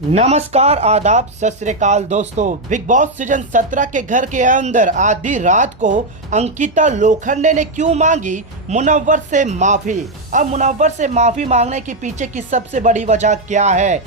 नमस्कार, आदाब, सत श्री अकाल दोस्तों। बिग बॉस सीजन 17 के घर के अंदर आधी रात को अंकिता लोखंडे ने क्यों मांगी मुनव्वर से माफी। अब मुनव्वर से माफी मांगने के पीछे की सबसे बड़ी वजह क्या है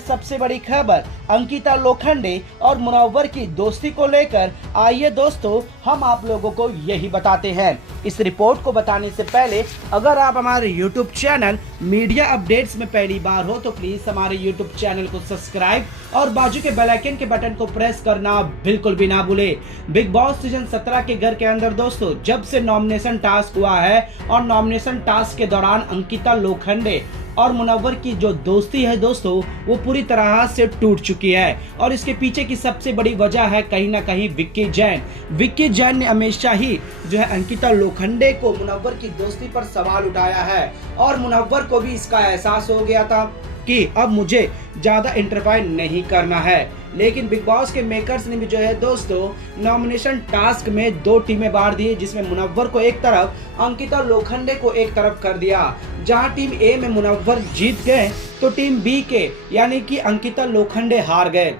सबसे बड़ी खबर अंकिता लोखंडे और मुनव्वर की दोस्ती को लेकर। आइए दोस्तों, हम आप लोगों को यही बताते हैं। इस रिपोर्ट को बताने से पहले अगर आप हमारे YouTube चैनल मीडिया अपडेट्स में पहली बार हो तो प्लीज हमारे YouTube चैनल को सब्सक्राइब और बाजू के बेल आइकन के बटन को प्रेस करना बिल्कुल भी ना भूले। बिग बॉस सीजन 17 के घर के अंदर दोस्तों, जब से नॉमिनेशन टास्क हुआ है और नॉमिनेशन टास्क के दौरान अंकिता लोखंडे और मुनव्वर की जो दोस्ती है दोस्तों, वो पूरी तरह से टूट चुकी है। और इसके पीछे की सबसे बड़ी वजह है कहीं ना कहीं विक्की जैन ने हमेशा ही जो है अंकिता लोखंडे को मुनव्वर की दोस्ती पर सवाल उठाया है और मुनव्वर को भी इसका एहसास हो गया था कि अब मुझे ज्यादा इंटरफेयर नहीं करना है। लेकिन बिग बॉस के मेकर्स ने भी जो है दोस्तों नॉमिनेशन टास्क में दो टीमें बांट दी, जिसमें मुनव्वर को एक तरफ, अंकिता लोखंडे को एक तरफ कर दिया। जहां टीम ए में मुनव्वर जीत गए तो टीम बी के यानी कि अंकिता लोखंडे हार गए।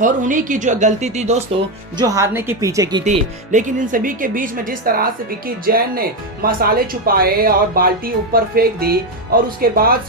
और उन्हीं की जो गलती थी दोस्तों, जो हारने के पीछे की थी। लेकिन इन सभी के बीच में जिस तरह से विक्की जैन ने मसाले छुपाए और बाल्टी ऊपर फेंक दी और उसके बाद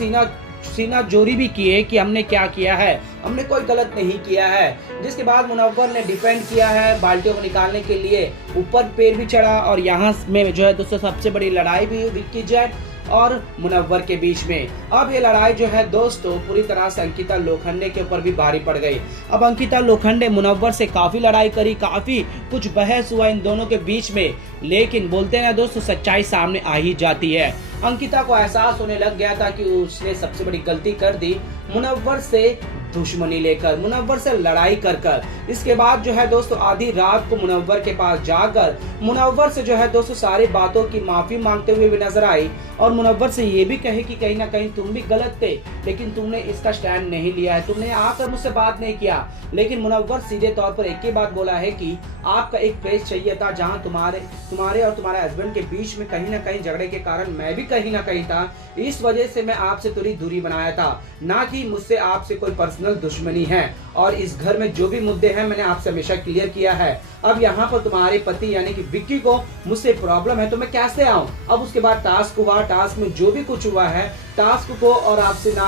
सीना जोरी भी किए कि हमने क्या किया है, हमने कोई गलत नहीं किया है। जिसके बाद मुनव्वर ने डिफेंड किया है, बाल्टियों को निकालने के लिए ऊपर पैर भी चढ़ा और यहाँ में जो है दोस्तों सबसे बड़ी लड़ाई भी हुई विक्की जैन और मुनव्वर के बीच में। अब ये लड़ाई जो है दोस्तों पूरी तरह से अंकिता लोखंडे के ऊपर भी भारी पड़ गई। अब अंकिता लोखंडे मुनव्वर से काफी लड़ाई करी, काफी कुछ बहस हुआ इन दोनों के बीच में। लेकिन बोलते हैं ना दोस्तों, सच्चाई सामने आ ही जाती है। अंकिता को एहसास होने लग गया था कि उसने सबसे बड़ी गलती कर दी, मुनव्वर से दुश्मनी लेकर, मुनव्वर से लड़ाई कर। इसके बाद जो है दोस्तों आधी रात को मुनव्वर के पास जाकर मुनव्वर से जो है दोस्तों सारी बातों की माफी मांगते हुए भी नजर आई और मुनव्वर से ये भी कहे कि कहीं ना कहीं तुम भी गलत थे, लेकिन तुमने इसका स्टैंड नहीं लिया है, तुमने आकर मुझसे बात नहीं किया। लेकिन मुनव्वर सीधे तौर पर एक ही बात बोला है कि आपका एक प्लेस चाहिए था जहां तुम्हारे और तुम्हारे हस्बैंड के बीच में कहीं ना कहीं झगड़े के कारण मैं भी कहीं ना कहीं था, इस वजह से मैं आपसे थोड़ी दूरी बनाया था, ना कि मुझसे आपसे कोई पर्सनल दुश्मनी है। और इस घर में जो भी मुद्दे हैं मैंने आपसे हमेशा क्लियर किया है। अब यहाँ पर तुम्हारे पति यानी कि विक्की को मुझसे प्रॉब्लम है तो मैं कैसे आऊं। अब उसके बाद टास्क हुआ, टास्क में जो भी कुछ हुआ है, टास्क को और आपसे ना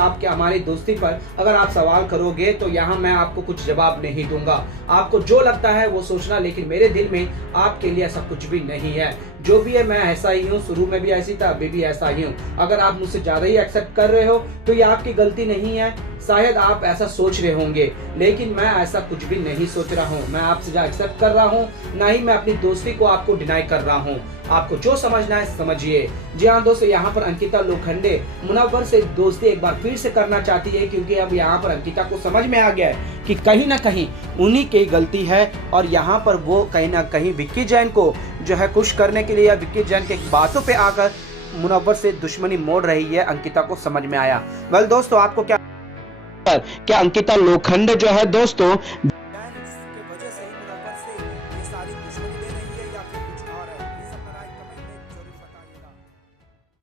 आपके हमारी दोस्ती पर अगर आप सवाल करोगे तो यहाँ मैं आपको कुछ जवाब नहीं दूंगा। आपको जो लगता है वो सोचना, लेकिन मेरे दिल में आपके लिए ऐसा कुछ भी नहीं है। जो भी है मैं ऐसा ही हूँ, शुरू में भी ऐसी था, अभी भी ऐसा ही हूँ। अगर आप मुझसे ज्यादा ही एक्सेप्ट कर रहे हो तो ये आपकी गलती नहीं है, शायद आप ऐसा सोच रहे होंगे, लेकिन मैं ऐसा कुछ भी नहीं सोच रहा हूँ। मैं आपसे जो एक्सेप्ट कर रहा हूँ, ना ही मैं अपनी दोस्ती को आपको डिनाई कर रहा हूँ। आपको जो समझना है समझिए। जी हाँ दोस्तों, यहाँ पर अंकिता लोखंडे मुनव्वर से दोस्ती एक बार फिर से करना चाहती है, क्योंकि अब यहाँ पर अंकिता को समझ में आ गया है कि कहीं ना कहीं उन्हीं की गलती है और यहाँ पर वो कहीं ना कहीं विक्की जैन को जो है खुश करने के लिए या विक्की जैन के बातों पे आकर मुनव्वर से दुश्मनी मोड़ रही है। अंकिता को समझ में आया। वेल दोस्तों, आपको क्या अंकिता लोखंडे जो है दोस्तों